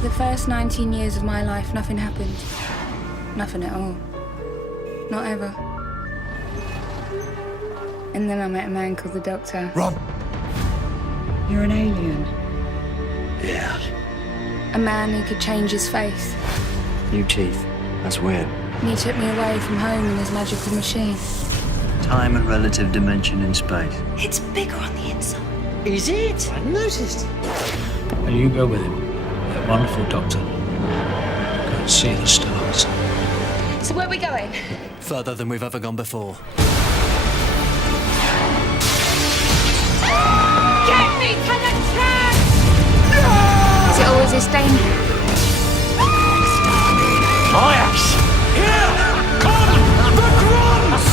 For the first 19 years of my life, nothing happened. Nothing at all. Not ever. And then I met a man called the Doctor. Run! You're an alien. Yeah. A man who could change his face. New teeth. That's weird. And he took me away from home in his magical machine. Time and relative dimension in space. It's bigger on the inside. Is it? I noticed. And you go with him, that wonderful doctor. Go and see the stars. So where are we going? Further than we've ever gone before. Get me to the church! Is it always this dangerous? Ajax! Here! Come! The Grunts!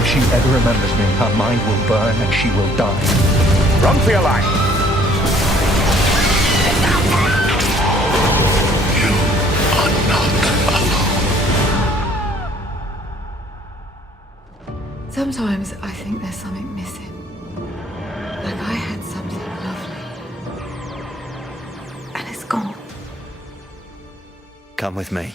If she ever remembers me, her mind will burn and she will die. Run for your life! You are not alone. Sometimes I think there's something missing. Like I had something lovely. And it's gone. Come with me.